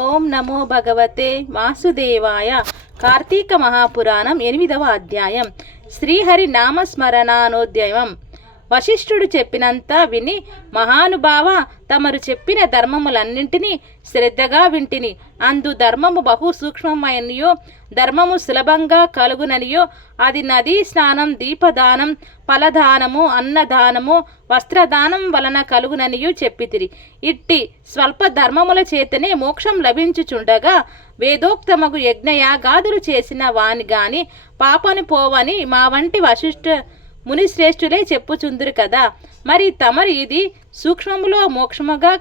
ఓం నమో భగవతే వాసుదేవాయ. కార్తీక మహాపురాణం 8వ అధ్యాయం. శ్రీహరి నామస్మరణానోద్యమం. వశిష్ఠుడు చెప్పినంత విని, మహానుభావ, తమరు చెప్పిన ధర్మములన్నింటినీ శ్రద్ధగా వింటిని. అందు ధర్మము బహు సూక్ష్మమైనయో, ధర్మము సులభంగా కలుగుననియో, అది నదీ స్నానం, దీపదానం, ఫలదానము, అన్నదానము, వస్త్రదానం వలన కలుగుననియు చెప్పితిరి. ఇట్టి స్వల్ప ధర్మముల చేతనే మోక్షం లభించుచుండగా, వేదోక్తమగు యజ్ఞయాగాదులు చేసిన వాని గాని పాపని పోవని మా వంటి వశిష్ఠ మునిశ్రేష్ఠులే చెప్పుచుందురు కదా. మరి తమరు ఇది సూక్ష్మములో మోక్షముగా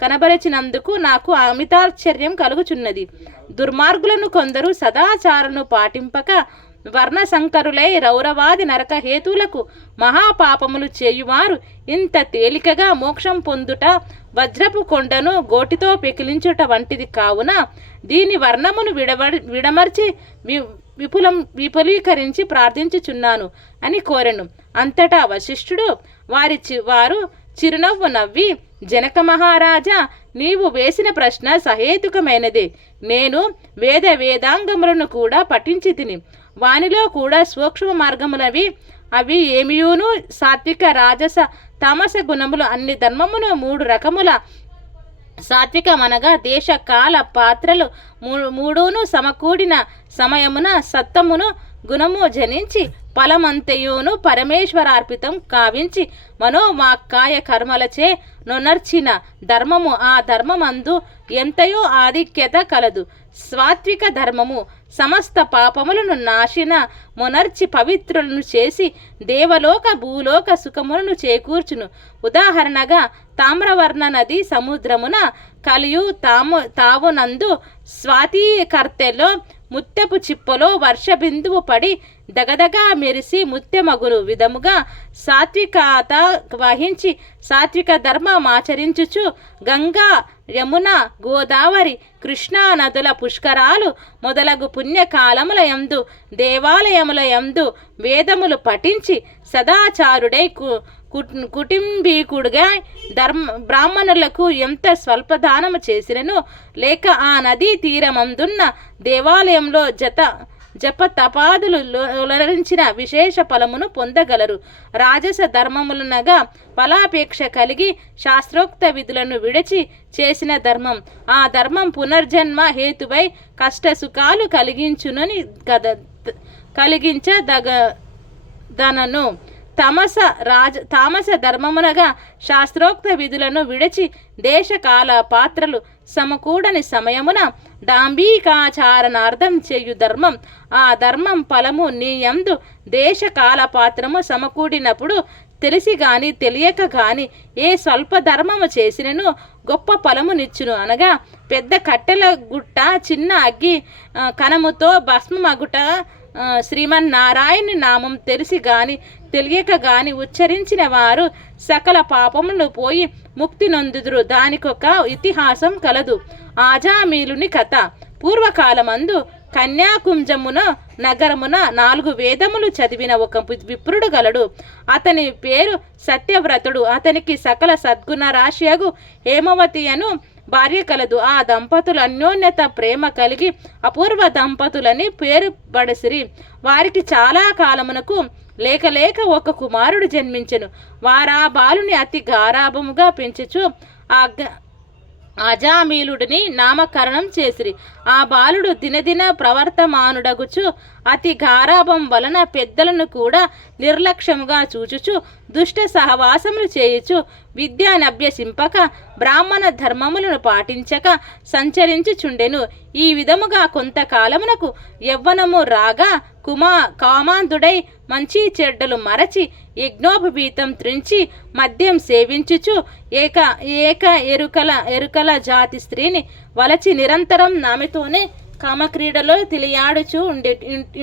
కనబరచినందుకు నాకు అమితాశ్చర్యం కలుగుచున్నది. దుర్మార్గులను కొందరు సదాచారను పాటింపక వర్ణశంకరులై రౌరవాది నరక హేతులకు మహాపాపములు చేయువారు ఇంత తేలికగా మోక్షం పొందుట వజ్రపు కొండను గోటితో పెకిలించుట వంటిది కావున, దీని వర్ణమును విడమర్చి విపులీకరించి ప్రార్థించుచున్నాను అని కోరెను. అంతటా వశిష్ఠుడు వారు చిరునవ్వు నవ్వి, జనక మహారాజా, నీవు వేసిన ప్రశ్న సహేతుకమైనదే. నేను వేదాంగములను కూడా పఠించి తిని, వానిలో కూడా సూక్ష్మ మార్గములవి అవి ఏమియూను సాత్విక, రాజస, తామస గుణములు అన్ని ధర్మమును 3 రకముల సాత్వికమనగా దేశ కాల పాత్రలు మూడును సమకూడిన సమయమున సత్తమును గుణము జనించి ఫలమంతయును పరమేశ్వరార్పితం కావించి మనోవాక్కాయ కర్మలచే నొనర్చిన ధర్మము. ఆ ధర్మమందు ఎంతయో ఆధిక్యత కలదు. సాత్విక ధర్మము సమస్త పాపములను నాశిన మొనర్చి పవిత్రులను చేసి దేవలోక భూలోక సుఖములను చేకూర్చును. ఉదాహరణగా తామ్రవర్ణ నది సముద్రమున కలియు తావునందు స్వాతికర్తెలో ముత్యపు చిప్పలో వర్షబిందువు పడి దగదగా మెరిసి ముత్యమగును విధముగా సాత్వికత వహించి సాత్విక ధర్మమాచరించుచు గంగా, యమున, గోదావరి, కృష్ణా నదుల పుష్కరాలు మొదలగు పుణ్యకాలముల యందు దేవాలయముల యందు వేదములు పఠించి సదాచారుడై కుటుంబీకుడుగా బ్రాహ్మణులకు ఎంత స్వల్పదానము చేసినను, లేక ఆ నదీ తీరమందున్న దేవాలయంలో జప తపాదులు లోలరించిన విశేష ఫలమును పొందగలరు. రాజస ధర్మములనగా ఫలాపేక్ష కలిగి శాస్త్రోక్త విధులను విడిచి చేసిన ధర్మం. ఆ ధర్మం పునర్జన్మ హేతువై కష్ట సుఖాలు కలిగించదగదనను. తామస ధర్మమునగా శాస్త్రోక్త విధులను విడిచి దేశకాల పాత్రలు సమకూడని సమయమున డాంబికాచారణార్థం చేయు ధర్మం. ఆ ధర్మం ఫలము నీయందు దేశకాల పాత్రము సమకూడినప్పుడు తెలిసి గాని తెలియక గాని ఏ స్వల్ప ధర్మము చేసినను గొప్ప ఫలము నిచ్చును. అనగా పెద్ద కట్టెల గుట్ట చిన్న అగ్గి కణముతో భస్మమగుట, శ్రీమన్నారాయణి నామం తెలిసి గాని తెలియక గాని ఉచ్చరించిన వారు సకల పాపములు పోయి ముక్తి నొందుదురు. దానికొక ఇతిహాసం కలదు. ఆజామీలుని కథ. పూర్వకాలమందు కన్యాకుంజమున నగరమున 4 వేదములు చదివిన ఒక విప్రుడు గలడు. అతని పేరు సత్యవ్రతుడు. అతనికి సకల సద్గుణ రాశియగు హేమవతి అను భార్య కలదు. ఆ దంపతులు అన్యోన్యత ప్రేమ కలిగి అపూర్వ దంపతులని పేరు పడసిరి. వారికి చాలా కాలమునకు లేక ఒక కుమారుడు జన్మించెను. వారా బాలుని అతి గారాభముగా పెంచుచు అజామీలుడిని నామకరణం చేసిరి. ఆ బాలుడు దినదిన ప్రవర్తమానుడగుచు అతి గారాభం వలన పెద్దలను కూడా నిర్లక్ష్యముగా చూచుచు దుష్ట సహవాసములు చేయుచు విద్యానభ్యసింపక బ్రాహ్మణ ధర్మములను పాటించక సంచరించుచుండెను. ఈ విధముగా కొంతకాలమునకు యవ్వనము రాగా కామాంధుడై మంచి చెడ్డలు మరచి యజ్ఞోపవీతం త్రించి మద్యం సేవించుచు ఎరుకల జాతి స్త్రీని వలచి నిరంతరం ఆమెతోనే కామక్రీడలో తెలియాడుచూ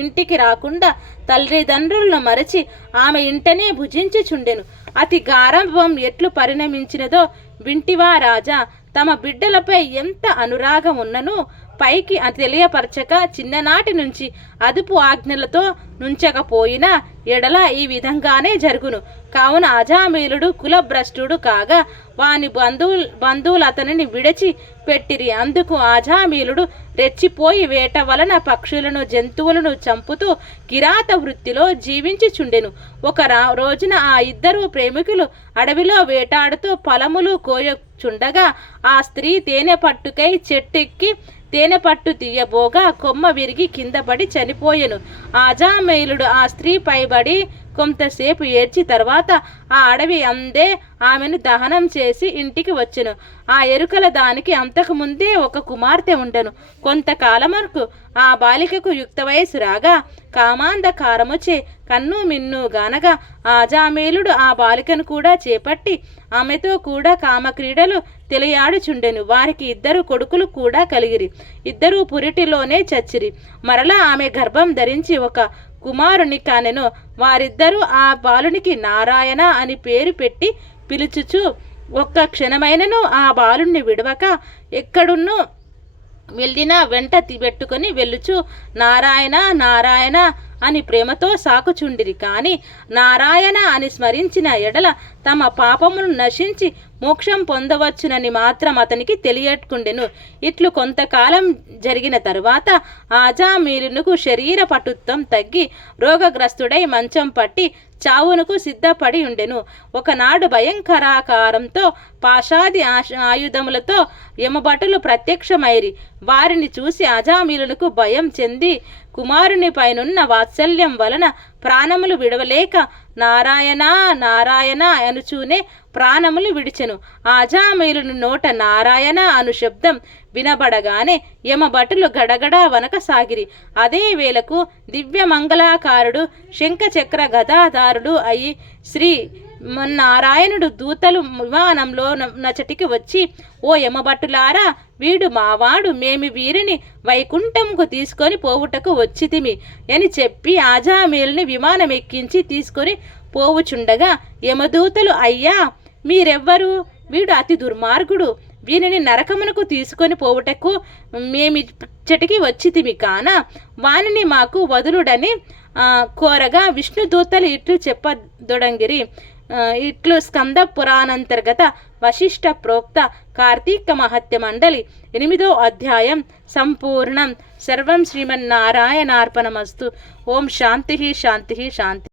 ఇంటికి రాకుండా తల్లిదండ్రులను మరచి ఆమె ఇంటనే భుజించుచుండెను. అతి గారంభం ఎట్లు పరిణమించినదో వింటివా రాజా. తమ బిడ్డలపై ఎంత అనురాగం ఉన్నను పైకి తెలియపరచక చిన్ననాటి నుంచి అదుపు ఆజ్ఞలతో నుంచకపోయినా ఎడల ఈ విధంగానే జరుగును. కావున అజామీలుడు కులభ్రష్టుడు కాగా వాని బంధువులు అతనిని విడిచి పెట్టిరి. అందుకు అజామీలుడు రెచ్చిపోయి వేట వలన పక్షులను జంతువులను చంపుతూ కిరాత వృత్తిలో జీవించుచుండెను. ఒక రోజున ఆ ఇద్దరు ప్రేమికులు అడవిలో వేటాడుతూ ఫలములు కోయచుండగా ఆ స్త్రీ తేనె పట్టుకై చెట్టెక్కి తేనె పట్టు తీయబోగా కొమ్మ విరిగి కింద పడి చనిపోయెను. అజామేలుడు ఆ స్త్రీ పైబడి కొంతసేపు ఏడ్చి తర్వాత ఆ అడవి అందే ఆమెను దహనం చేసి ఇంటికి వచ్చెను. ఆ ఎరుకల దానికి అంతకుముందే ఒక కుమార్తె ఉండెను. కొంతకాలమరకు ఆ బాలికకు యుక్త వయసు రాగా కామాంధకారముచే కన్ను మిన్ను గానగా అజామేలుడు ఆ బాలికను కూడా చేపట్టి ఆమెతో కూడా కామక్రీడలు తెలియాడుచుండెను. వారికి ఇద్దరు కొడుకులు కూడా కలిగిరి. ఇద్దరు పురిటిలోనే చచ్చిరి. మరలా ఆమె గర్భం ధరించి ఒక కుమారుని కానెను. వారిద్దరూ ఆ బాలునికి నారాయణ అని పేరు పెట్టి పిలుచుచు ఒక్క క్షణమైనను ఆ బాలుణ్ణి విడవక ఎక్కడున్నో వెళ్ళినా వెంట పెట్టుకొని వెళ్ళుచు నారాయణ నారాయణ అని ప్రేమతో సాకుచుండిరి. కానీ నారాయణ అని స్మరించిన ఎడల తమ పాపమును నశించి మోక్షం పొందవచ్చునని మాత్రం అతనికి తెలియకుండెను. ఇట్లు కొంతకాలం జరిగిన తరువాత అజామీలునకు శరీర పటుత్వం తగ్గి రోగగ్రస్తుడై మంచం పట్టి చావునకు సిద్ధపడి ఉండెను. ఒకనాడు భయంకరాకారంతో పాషాది ఆయుధములతో యమభటులు ప్రత్యక్షమైరి. వారిని చూసి అజామీలునకు భయం చెంది కుమారుని పైనున్న వాత్సల్యం వలన ప్రాణములు విడవలేక నారాయణ నారాయణ అనుచూనే ప్రాణములు విడిచెను. అజామీలుని నోట నారాయణ అను శబ్దం వినబడగానే యమభటులు గడగడ వనకసాగిరి. అదే వేళకు దివ్య మంగళాకారుడు శంఖచక్ర గదాధారుడు అయి శ్రీ నారాయణుడు దూతలు విమానంలో నచటికి వచ్చి ఓ యమభటులారా, వీడు మావాడు, మేము వీరిని వైకుంఠంకు తీసుకొని పోవుటకు వచ్చితిమి అని చెప్పి అజామీలుని విమానం ఎక్కించి తీసుకొని పోవుచుండగా యమదూతలు అయ్యా మీరెవ్వరు? వీడు అతి దుర్మార్గుడు, వీరిని నరకమునకు తీసుకొని పోవుటకు మేమిచ్చటికి వచ్చితిమి కాన వానిని మాకు వదులుడని కోరగా విష్ణుదూతలు ఇట్లు చెప్పదొడంగిరి. ఇట్లు స్కంద పురాణంతర్గత వశిష్ఠ ప్రోక్త కార్తీక మహత్య మండలి 8వ అధ్యాయం సంపూర్ణం. సర్వం శ్రీమన్నారాయణార్పణమస్తు. ఓం శాంతి శాంతి శాంతి.